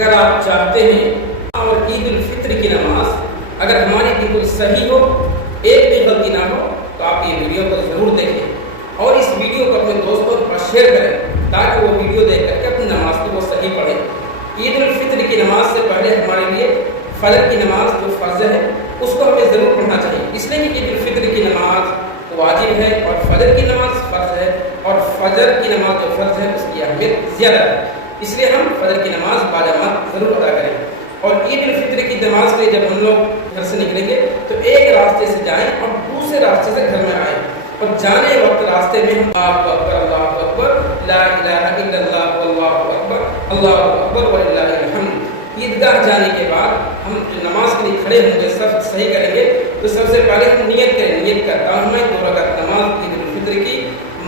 اگر آپ چاہتے ہیں اور عید الفطر کی نماز اگر ہماری بالکل صحیح ہو، ایک بھی غلطی نہ ہو، تو آپ یہ ویڈیو کو ضرور دیکھیں اور اس ویڈیو کو اپنے دوستوں کے پاس شیئر کریں تاکہ وہ ویڈیو دیکھ کر کے اپنی نماز کو وہ صحیح پڑھیں۔ عید الفطر کی نماز سے پہلے ہمارے لیے فجر کی نماز جو فرض ہے اس کو ہمیں ضرور پڑھنا چاہیے، اس لیے کہ عید الفطر کی نماز واجب ہے اور فجر کی نماز فرض ہے، اور فجر کی نماز جو فرض ہے اس کی اہمیت زیادہ ہے، اس لیے ہم فجر کی نماز باجماعت ضرور ادا کریں۔ اور عید الفطر کی نماز کے لیے جب ہم لوگ گھر سے نکلیں گے تو ایک راستے سے جائیں اور دوسرے راستے سے گھر میں آئیں، اور جانے وقت راستے میں ہم اللہ اکبر لا الہ الا اللہ واللہ اکبر اللہ اکبر وللہ الحمد۔ عیدگاہ جانے کے بعد ہم جو نماز کے لیے کھڑے ہوں گے سب صحیح کریں گے تو سب سے پہلے ہم نیت کریں، نیت کرتا ہوں میں 2 رکعت نماز عید الفطر کی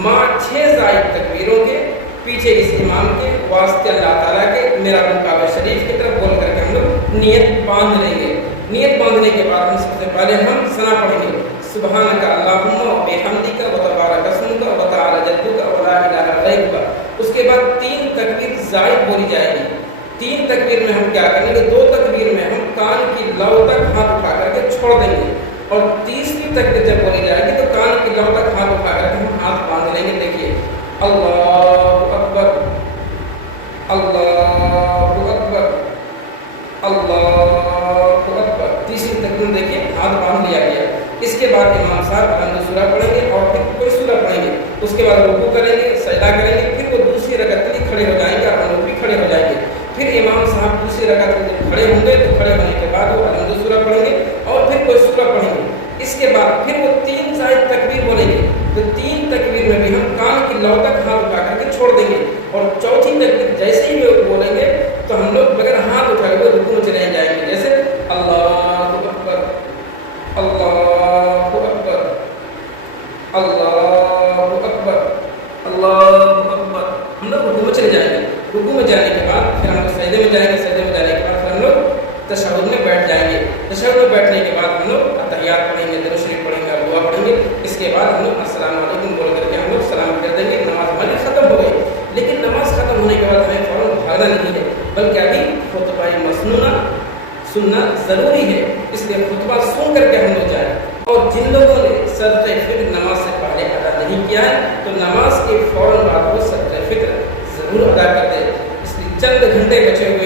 مع 6 زائد تکبیروں کے پیچھے اس امام کے واسطے اللہ تعالیٰ کے میرا کعبہ شریف کی طرف بول کر کے ہم لوگ نیت باندھ لیں گے۔ نیت باندھنے کے بعد ہم سب سے پہلے ہم ثنا پڑھیں گے، سبحانک اللہم و بحمدک و تبارک اسمک و تعالی جدک و لا الہ غیرک۔ اس کے بعد 3 تکبیر زائد بولی جائے گی۔ 3 تکبیر میں ہم کیا کریں گے، 2 تکبیر میں ہم کان کی لو تک ہاتھ اٹھا کر کے چھوڑ دیں گے، اور تیسری تکبیر جب بولی جائے گی تو کان کی لو تک ہاتھ اٹھا کر کے ہم ہاتھ باندھ لیں گے۔ دیکھیے اللہ اکبر اللہ اکبر اللہ اکبر، تیسری تکبیر دیکھیے ہاتھ باندھ لیا گیا۔ اس کے بعد امام صاحب الحمد سورہ پڑھیں گے اور پھر کوئی سورہ پڑھیں گے، اس کے بعد رکوع کریں گے، سجدہ کریں گے، پھر وہ دوسری رکعت کے لیے کھڑے ہو جائیں گے اور ہم لوگ بھی کھڑے ہو جائیں گے۔ پھر امام صاحب دوسری رکعت کے لیے کھڑے ہوں گے تو کھڑے ہونے کے بعد وہ الحمد سورہ پڑھیں گے اور پھر کوئی سورہ پڑھیں گے۔ اس کے بعد پھر وہ 3 زائد تکبیر بولیں گے، تو 3 تکبیر میں بھی ہم کان کی لو تک ہاتھ اٹھا کر کے چھوڑ دیں گے، اور چوتھی تکبیر جیسے ہی وہ بولیں گے تو ہم لوگ بغیر ہاتھ اٹھائے ہوئے رکوع میں چلے جائیں گے، جیسے اللہ اکبر اللہ اکبر اللہ اکبر اللہ اکبر، ہم لوگ رکوع میں چلے جائیں گے۔ رکوع میں جانے کے بعد پھر ہم لوگ سجدے میں جائیں گے، سجدے میں جانے کے بعد پھر ہم لوگ تشہد میں بیٹھ جائیں گے۔ تشہد میں بیٹھنے کے بعد ہم لوگ تحیات پڑھیں گے، درود شریف پڑھیں گے اور دعا پڑھیں گے۔ اس کے بعد ہم لوگ السلام علیکم بول کر کے ہم لوگ سلام کر دیں گے، نماز ہماری ختم ہو گئی۔ لیکن نماز ختم ہونے کے بعد ہمیں فوراً بھاگنا نہیں ہے، بلکہ ابھی خطبہ مسنونہ سننا ضروری ہے، اس لیے خطبہ سن کر کے ہم لوگ جائیں۔ اور جن لوگوں نے صدقہ فطر نماز سے پہلے ادا نہیں کیا ہے تو نماز کے فوراً بعد وہ صدقہ فطر ضرور ادا کر دیں، اس لیے چند گھنٹے بچے ہوئے